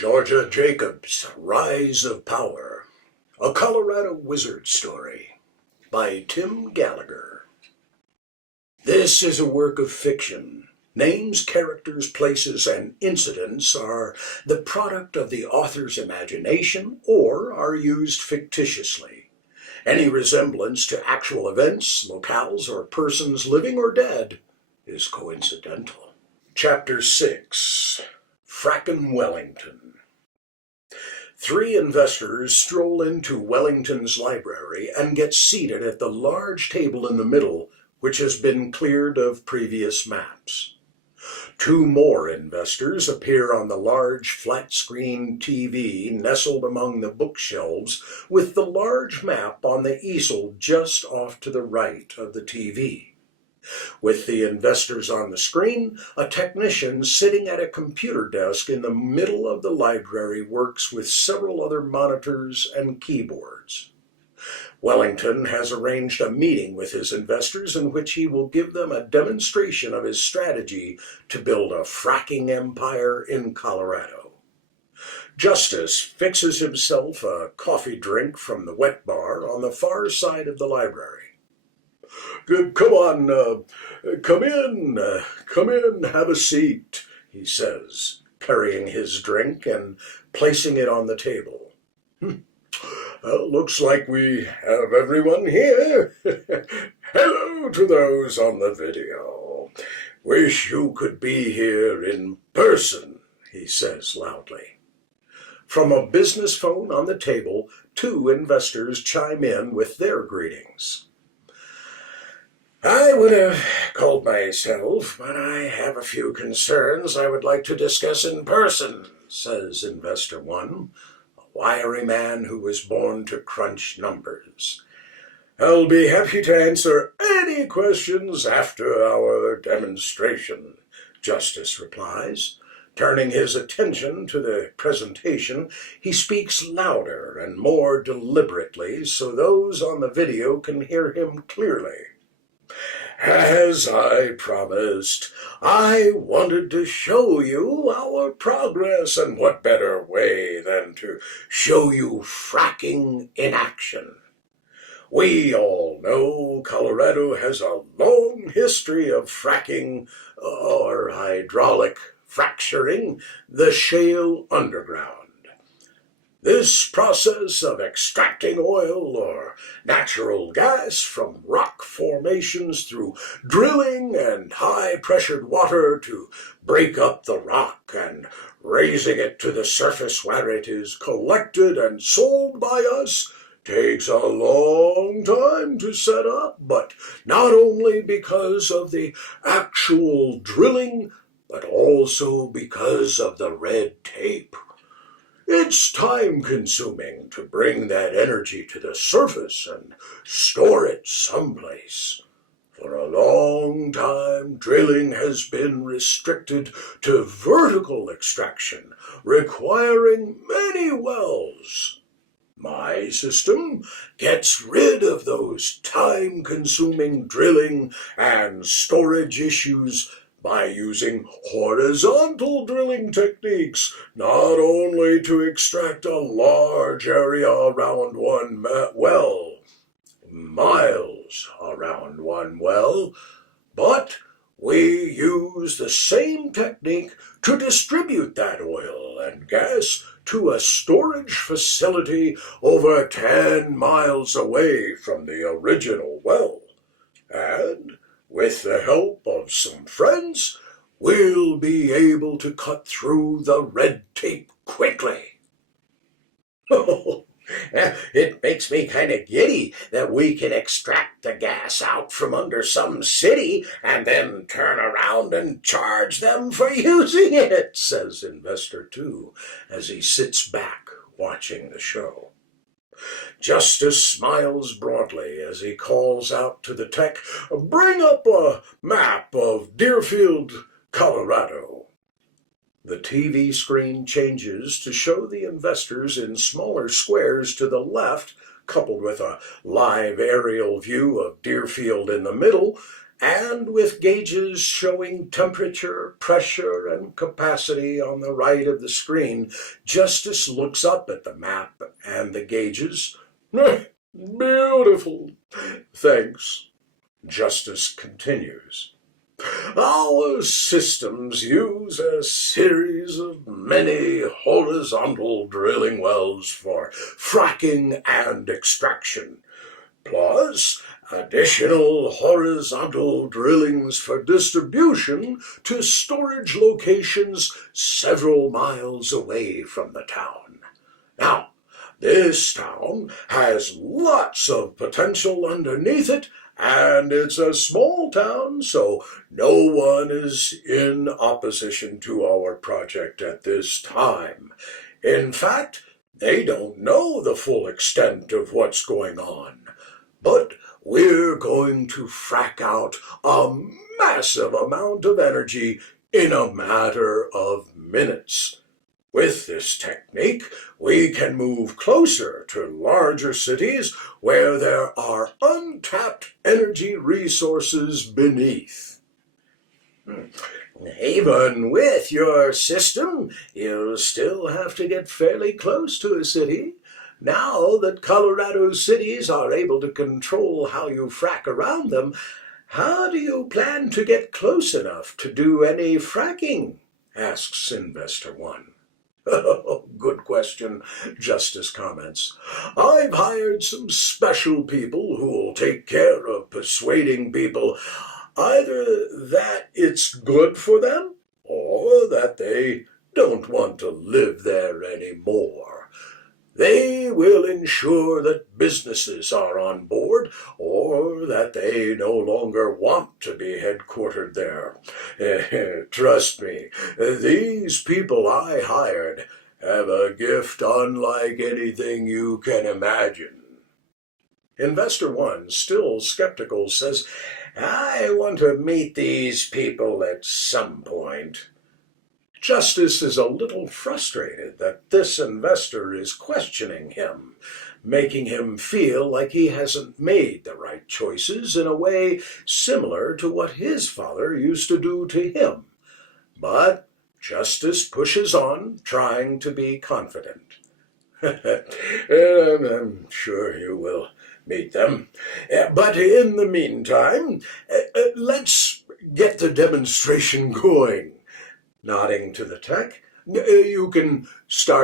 Georgia Jacobs' Rise of Power, a Colorado Wizard Story by Tim Gallagher. This is a work of fiction. Names, characters, places, and incidents are the product of the author's imagination or are used fictitiously. Any resemblance to actual events, locales, or persons living or dead is coincidental. Chapter 6. Fracking Wellington. 3 investors stroll into Wellington's library and get seated at the large table in the middle, which has been cleared of previous maps. 2 more investors appear on the large flat-screen TV nestled among the bookshelves, with the large map on the easel just off to the right of the TV. With the investors on the screen, a technician sitting at a computer desk in the middle of the library works with several other monitors and keyboards. Wellington has arranged a meeting with his investors in which he will give them a demonstration of his strategy to build a fracking empire in Colorado. Justice fixes himself a coffee drink from the wet bar on the far side of the library. "Come on, come in, have a seat," he says, carrying his drink and placing it on the table. "Well, looks like we have everyone here. Hello to those on the video. Wish you could be here in person," he says loudly. From a business phone on the table, 2 investors chime in with their greetings. "I would have called myself, but I have a few concerns I would like to discuss in person," says Investor 1, a wiry man who was born to crunch numbers. "I'll be happy to answer any questions after our demonstration," Justice replies. Turning his attention to the presentation, he speaks louder and more deliberately so those on the video can hear him clearly. "As I promised, I wanted to show you our progress, and what better way than to show you fracking in action. We all know Colorado has a long history of fracking, or hydraulic fracturing, the shale underground. This process of extracting oil or natural gas from rock formations through drilling and high-pressured water to break up the rock and raising it to the surface where it is collected and sold by us takes a long time to set up, but not only because of the actual drilling, but also because of the red tape. It's time-consuming to bring that energy to the surface and store it someplace. For a long time, drilling has been restricted to vertical extraction, requiring many wells. My system gets rid of those time-consuming drilling and storage issues by using horizontal drilling techniques, not only to extract a large area around one well, miles around one well, but we use the same technique to distribute that oil and gas to a storage facility over 10 miles away from the original well. And with the help of some friends, we'll be able to cut through the red tape quickly." "Oh, it makes me kind of giddy that we can extract the gas out from under some city and then turn around and charge them for using it," says Investor 2 as he sits back watching the show. Justice smiles broadly as he calls out to the tech, "Bring up a map of Deerfield, Colorado." The TV screen changes to show the investors in smaller squares to the left, coupled with a live aerial view of Deerfield in the middle, and with gauges showing temperature, pressure, and capacity on the right of the screen, Justice looks up at the map and the gauges. Beautiful. Thanks. Justice continues. Our systems use a series of many horizontal drilling wells for fracking and extraction, plus additional horizontal drillings for distribution to storage locations several miles away from the town. Now, this town has lots of potential underneath it, and it's a small town, so no one is in opposition to our project at this time. In fact, they don't know the full extent of what's going on. But we're going to frack out a massive amount of energy in a matter of minutes. With this technique, we can move closer to larger cities where there are untapped energy resources beneath. Even with your system, you'll still have to get fairly close to a city. Now that Colorado cities are able to control how you frack around them, how do you plan to get close enough to do any fracking? Asks Investor One. Good question, Justice comments. I've hired some special people who'll take care of persuading people either that it's good for them or that they don't want to live there anymore. They will ensure that businesses are on board or that they no longer want to be headquartered there. Trust me, these people I hired have a gift unlike anything you can imagine. Investor One, still skeptical, says, I want to meet these people at some point. Justice is a little frustrated that this investor is questioning him, making him feel like he hasn't made the right choices in a way similar to what his father used to do to him. But Justice pushes on, trying to be confident. I'm sure you will meet them. But in the meantime, let's get the demonstration going. Nodding to the tech, you can start